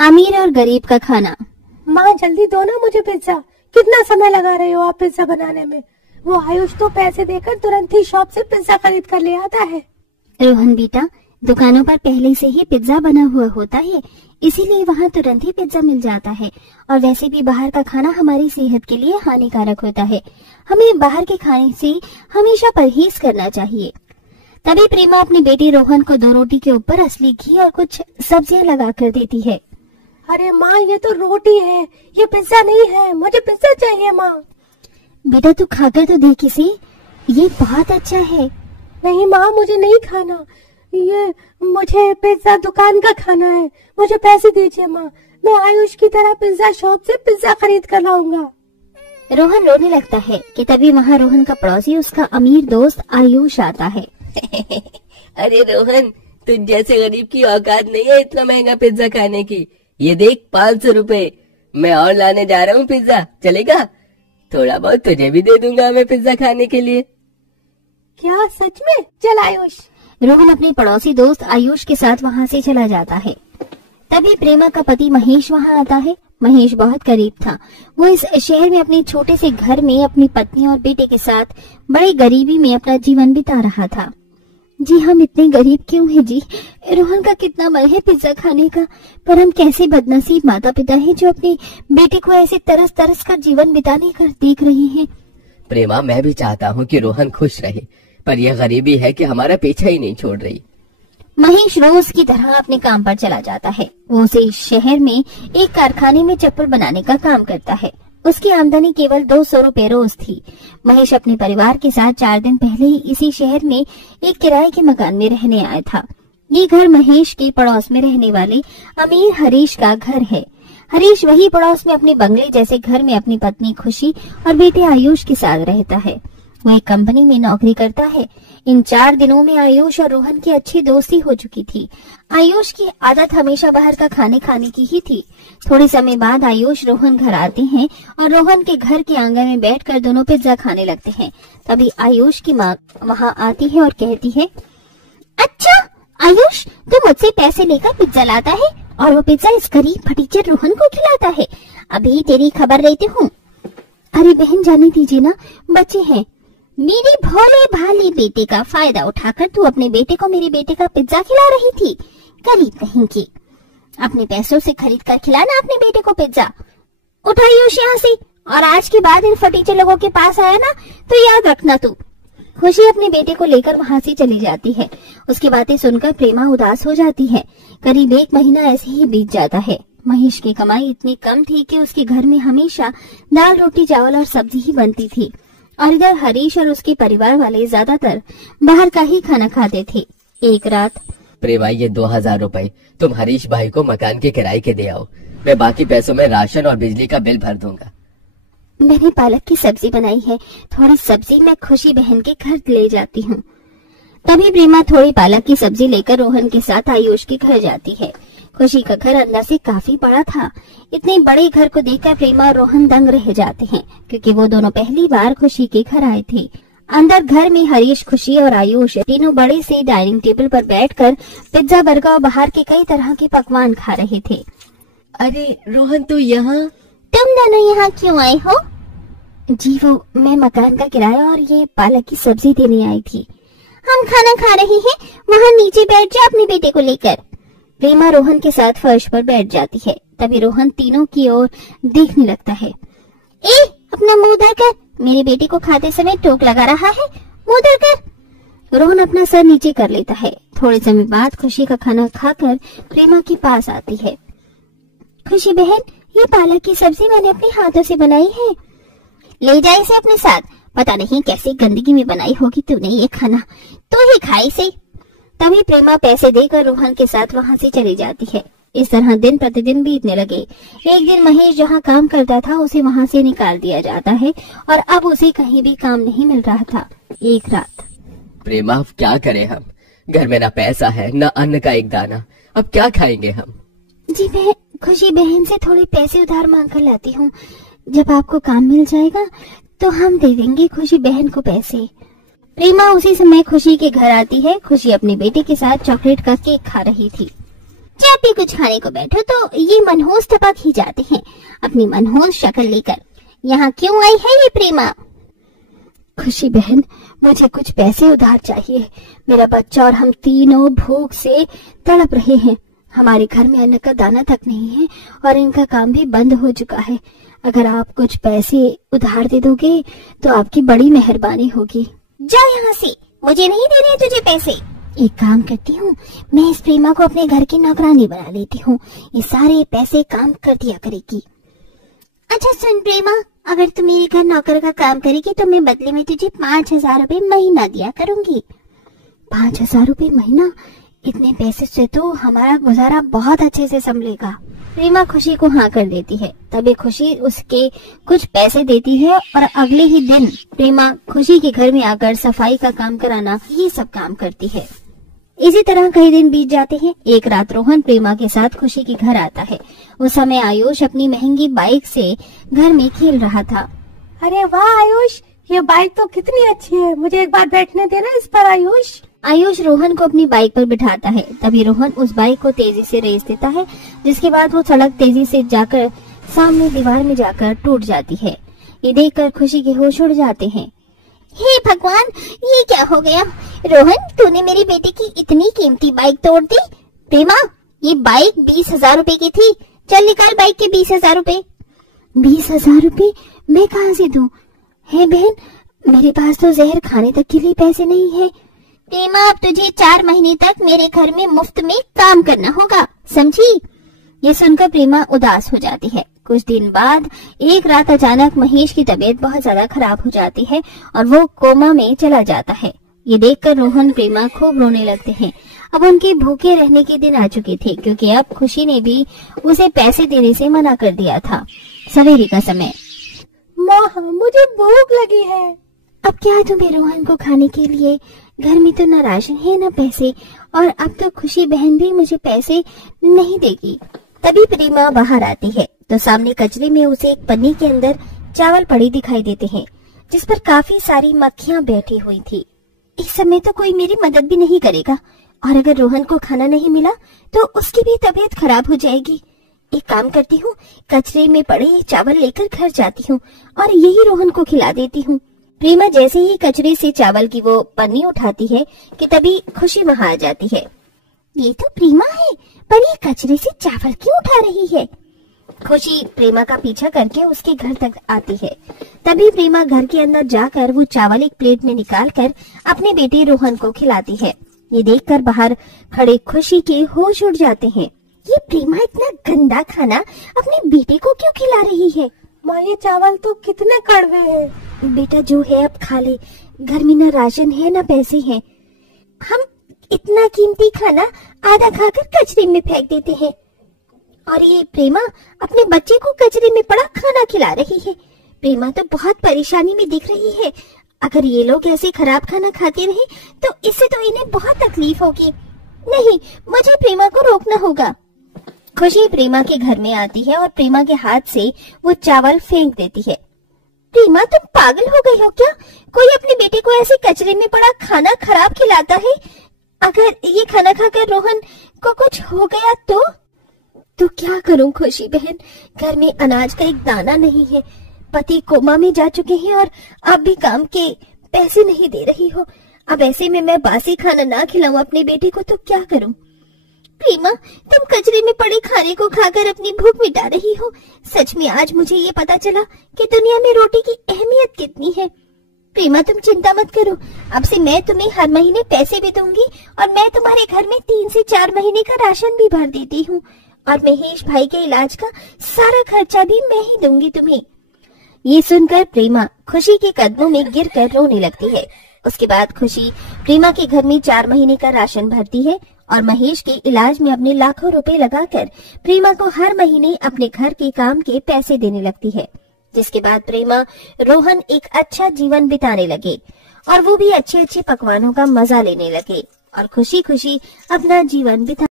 अमीर और गरीब का खाना। माँ जल्दी दो ना मुझे पिज्जा। कितना समय लगा रहे हो आप पिज्जा बनाने में? वो आयुष तो पैसे देकर तुरंत ही शॉप से पिज्जा खरीद कर ले आता है। रोहन बेटा, दुकानों पर पहले से ही पिज्जा बना हुआ होता है, इसीलिए वहाँ तुरंत ही पिज्जा मिल जाता है। और वैसे भी बाहर का खाना हमारी सेहत के लिए हानिकारक होता है। हमें बाहर के खाने से हमेशा परहेज करना चाहिए। तभी प्रेमा अपनी बेटी रोहन को 2 रोटी के ऊपर असली घी और कुछ सब्जियां लगा कर देती है। अरे माँ, ये तो रोटी है, ये पिज्जा नहीं है। मुझे पिज्जा चाहिए माँ। बेटा तू खाकर तो देख इसे, ये बहुत अच्छा है। नहीं माँ, मुझे नहीं खाना ये, मुझे पिज्जा दुकान का खाना है। मुझे पैसे दीजिए माँ, मैं आयुष की तरह पिज्जा शॉप से पिज्जा खरीद कर लाऊंगा। रोहन रोने लगता है कि तभी वहाँ रोहन का पड़ोसी उसका अमीर दोस्त आयुष आता है। अरे रोहन, तुझ जैसे गरीब की औकात नहीं है इतना महंगा पिज्जा खाने की। ये देख 500 रुपए, मैं और लाने जा रहा हूँ पिज्जा, चलेगा? थोड़ा बहुत तुझे भी दे दूंगा मैं पिज्जा खाने के लिए। क्या सच में? चल आयुष। रोहन अपने पड़ोसी दोस्त आयुष के साथ वहाँ से चला जाता है। तभी प्रेमा का पति महेश वहाँ आता है। महेश बहुत गरीब था। वो इस शहर में अपने छोटे से घर में अपनी पत्नी और बेटे के साथ बड़ी गरीबी में अपना जीवन बिता रहा था। जी हम इतने गरीब क्यों हैं जी? रोहन का कितना मन है पिज्जा खाने का, पर हम कैसे बदनसीब माता पिता हैं जो अपने बेटे को ऐसे तरस तरस का जीवन बिताने कर देख रहे हैं। प्रेमा, मैं भी चाहता हूँ कि रोहन खुश रहे, पर यह गरीबी है कि हमारा पीछा ही नहीं छोड़ रही। महेश रोज की तरह अपने काम पर चला जाता है। वो उसे शहर में एक कारखाने में चप्पल बनाने का काम करता है। उसकी आमदनी केवल 200 रुपए रोज थी। महेश अपने परिवार के साथ 4 दिन पहले ही इसी शहर में एक किराए के मकान में रहने आया था। ये घर महेश के पड़ोस में रहने वाले अमीर हरीश का घर है। हरीश वही पड़ोस में अपने बंगले जैसे घर में अपनी पत्नी खुशी और बेटे आयुष के साथ रहता है। वो एक कंपनी में नौकरी करता है। इन 4 दिनों में आयुष और रोहन की अच्छी दोस्ती हो चुकी थी। आयुष की आदत हमेशा बाहर का खाने की ही थी। थोड़े समय बाद आयुष रोहन घर आते हैं और रोहन के घर के आंगन में बैठकर दोनों पिज्जा खाने लगते हैं। तभी आयुष की माँ वहाँ आती है और कहती है, अच्छा आयुष, तू मुझसे पैसे लेकर पिज्जा लाता है और वो पिज्जा इस गरीब फटीचर रोहन को खिलाता है। अभी तेरी खबर लेती हूँ। अरे बहन, जाने दीजिए ना, बच्चे हैं। मेरे भोले भाले बेटे का फायदा उठाकर तू अपने बेटे को मेरे बेटे का पिज्जा खिला रही थी। गरीब कहीं की, अपने पैसों से खरीद कर खिलाना अपने बेटे को पिज्जा। उठाइए उसे यहाँ से, और आज के बाद इन फटीचे लोगों के पास आया ना तो याद रखना तू। खुशी अपने बेटे को लेकर वहाँ से चली जाती है। उसकी बातें सुनकर प्रेमा उदास हो जाती है। करीब 1 महीना ऐसे ही बीत जाता है। महेश की कमाई इतनी कम थी कि उसके घर में हमेशा दाल रोटी चावल और सब्जी ही बनती थी, और इधर हरीश और उसके परिवार वाले ज्यादातर बाहर का ही खाना खाते थे। एक रात, प्रेमा, ये 2000 रुपए तुम हरीश भाई को मकान के किराए के दे आओ। मैं बाकी पैसों में राशन और बिजली का बिल भर दूंगा। मैंने पालक की सब्जी बनाई है, थोड़ी सब्जी मैं खुशी बहन के घर ले जाती हूँ। तभी प्रेमा थोड़ी पालक की सब्जी लेकर रोहन के साथ आयुष के घर जाती है। खुशी का घर अंदर से काफी बड़ा था। इतने बड़े घर को देखकर प्रेमा और रोहन दंग रह जाते हैं, क्योंकि वो दोनों पहली बार खुशी के घर आए थे। अंदर घर में हरीश, खुशी और आयुष तीनों बड़े से डाइनिंग टेबल पर बैठकर पिज्जा, बर्गर और बाहर के कई तरह के पकवान खा रहे थे। अरे रोहन, तू यहाँ? तुम दोनों यहाँ क्यों आए हो? जी वो मैं मकान का किराया और ये पालक की सब्जी देने आई थी। हम खाना खा रहे हैं, वहाँ नीचे बैठ जा अपने बेटे को लेकर। प्रेमा रोहन के साथ फर्श पर बैठ जाती है। तभी रोहन तीनों की ओर देखने लगता है। ए, अपना मुंह धर कर, मेरे बेटे को खाते समय टोक लगा रहा है, मुंह धर कर। रोहन अपना सर नीचे कर लेता है। थोड़े समय बाद खुशी का खाना खाकर प्रेमा के पास आती है। खुशी बहन, ये पालक की सब्जी मैंने अपने हाथों से बनाई है, ले जा इसे अपने साथ। पता नहीं कैसी गंदगी में बनाई होगी तूने ये खाना, तू ही खा इसे। तभी प्रेमा पैसे देकर रोहन के साथ वहाँ से चली जाती है। इस तरह दिन प्रतिदिन बीतने लगे। एक दिन महेश जहाँ काम करता था उसे वहाँ से निकाल दिया जाता है और अब उसे कहीं भी काम नहीं मिल रहा था। एक रात, प्रेमा, अब क्या करें हम? घर में ना पैसा है, ना अन्न का एक दाना, अब क्या खाएंगे हम? जी मैं खुशी बहन से थोड़े पैसे उधार मांग कर लाती हूँ। जब आपको काम मिल जाएगा तो हम दे देंगे खुशी बहन को पैसे। प्रेमा उसी समय खुशी के घर आती है। खुशी अपने बेटे के साथ चॉकलेट का केक खा रही थी। जब भी कुछ खाने को बैठो तो ये मनहूस टपक ही जाते हैं अपनी मनहूस शक्ल लेकर। यहाँ क्यों आई है ये प्रेमा? खुशी बहन, मुझे कुछ पैसे उधार चाहिए। मेरा बच्चा और हम तीनों भूख से तड़प रहे हैं। हमारे घर में अन्न का दाना तक नहीं है और इनका काम भी बंद हो चुका है। अगर आप कुछ पैसे उधार दे दोगे तो आपकी बड़ी मेहरबानी होगी। जा यहाँ से, मुझे नहीं देने तुझे पैसे। एक काम करती हूँ, मैं इस प्रेमा को अपने घर की नौकरानी बना लेती हूँ। ये सारे पैसे काम कर दिया करेगी। अच्छा सुन प्रेमा, अगर तू मेरे घर नौकर का काम करेगी तो मैं बदले में तुझे 5,000 रुपए महीना दिया करूंगी। 5,000 रुपए महीना? इतने पैसे से तो हमारा गुजारा बहुत अच्छे से संभलेगा। प्रेमा खुशी को हाँ कर देती है। तभी खुशी उसके कुछ पैसे देती है और अगले ही दिन प्रेमा खुशी के घर में आकर सफाई का काम कराना ये सब काम करती है। इसी तरह कई दिन बीत जाते हैं। एक रात रोहन प्रेमा के साथ खुशी के घर आता है। उस समय आयुष अपनी महंगी बाइक से घर में खेल रहा था। अरे वाह आयुष, ये बाइक तो कितनी अच्छी है, मुझे एक बार बैठने देना इस पर आयुष। आयुष रोहन को अपनी बाइक पर बिठाता है। तभी रोहन उस बाइक को तेजी से रेस देता है, जिसके बाद वो सड़क तेजी से जाकर सामने दीवार में जाकर टूट जाती है। ये देखकर खुशी के होश उड़ जाते हैं। हे भगवान, ये क्या हो गया? रोहन, तूने मेरी बेटी की इतनी कीमती बाइक तोड़ दी। प्रेमा, ये बाइक 20,000 रुपए की थी। चल निकाल बाइक के 20,000 रुपए। 20,000 रुपए मैं कहाँ से दूं? है बहन, मेरे पास तो जहर खाने तक के लिए पैसे नहीं है। प्रेमा, अब तुझे 4 महीने तक मेरे घर में मुफ्त में काम करना होगा, समझी? ये सुनकर प्रेमा उदास हो जाती है। कुछ दिन बाद एक रात अचानक महेश की तबीयत बहुत ज्यादा खराब हो जाती है और वो कोमा में चला जाता है। ये देखकर रोहन प्रेमा खूब रोने लगते हैं। अब उनके भूखे रहने के दिन आ चुके थे, क्योंकि अब खुशी ने भी उसे पैसे देने से मना कर दिया था। सवेरे का समय। माँ, मुझे भूख लगी है। अब क्या तुम्हें रोहन को खाने के लिए? घर में तो न राशन है न पैसे, और अब तो खुशी बहन भी मुझे पैसे नहीं देगी। तभी प्रेमा बाहर आती है तो सामने कचरे में उसे एक पन्नी के अंदर चावल पड़े दिखाई देते हैं, जिस पर काफी सारी मक्खियां बैठी हुई थी। इस समय तो कोई मेरी मदद भी नहीं करेगा, और अगर रोहन को खाना नहीं मिला तो उसकी भी तबीयत खराब हो जाएगी। एक काम करती हूँ, कचरे में पड़े ये चावल लेकर घर जाती हूँ और यही रोहन को खिला देती हूँ। प्रेमा जैसे ही कचरे से चावल की वो पन्नी उठाती है कि तभी खुशी वहाँ आ जाती है। ये तो प्रेमा है, पर ये कचरे से चावल क्यों उठा रही है? खुशी प्रेमा का पीछा करके उसके घर तक आती है। तभी प्रेमा घर के अंदर जाकर वो चावल एक प्लेट में निकालकर अपने बेटे रोहन को खिलाती है। ये देखकर बाहर खड़े खुशी के होश उड़ जाते हैं। ये प्रेमा इतना गंदा खाना अपने बेटे को क्यों खिला रही है? माँ, ये चावल तो कितने कड़वे हैं। बेटा जो है अब खा ले, घर में न राशन है न पैसे हैं। हम इतना कीमती खाना आधा खाकर कचरे में फेंक देते हैं, और ये प्रेमा अपने बच्चे को कचरे में पड़ा खाना खिला रही है। प्रेमा तो बहुत परेशानी में दिख रही है। अगर ये लोग ऐसे खराब खाना खाते रहे तो इससे तो इन्हें बहुत तकलीफ होगी। नहीं, मुझे प्रेमा को रोकना होगा। खुशी प्रेमा के घर में आती है और प्रेमा के हाथ से वो चावल फेंक देती है। प्रेमा, तुम पागल हो गई हो क्या? कोई अपने बेटे को ऐसे कचरे में पड़ा खाना खराब खिलाता है? अगर ये खाना खाकर रोहन को कुछ हो गया तो क्या करूं खुशी बहन? घर में अनाज का एक दाना नहीं है। पति कोमा में जा चुके हैं और आप भी काम के पैसे नहीं दे रही हो। अब ऐसे में मैं बासी खाना ना खिलाऊं अपने बेटे को तो क्या करूं? प्रेमा, तुम कचरे में पड़े खाने को खाकर अपनी भूख मिटा रही हो। सच में आज मुझे ये पता चला कि दुनिया में रोटी की अहमियत कितनी है। प्रेमा, तुम चिंता मत करो। अब से मैं तुम्हें हर महीने पैसे भी दूंगी और मैं तुम्हारे घर में 3 से 4 महीने का राशन भी भर देती हूँ, और महेश भाई के इलाज का सारा खर्चा भी मैं ही दूंगी तुम्हें। ये सुनकर प्रेमा खुशी के कदमों में गिरकर रोने लगती है। उसके बाद खुशी प्रेमा के घर में 4 महीने का राशन भरती है और महेश के इलाज में अपने लाखों रुपए लगाकर प्रेमा को हर महीने अपने घर के काम के पैसे देने लगती है। जिसके बाद प्रेमा रोहन एक अच्छा जीवन बिताने लगे और वो भी अच्छे अच्छे पकवानों का मजा लेने लगे और खुशी खुशी अपना जीवन बिता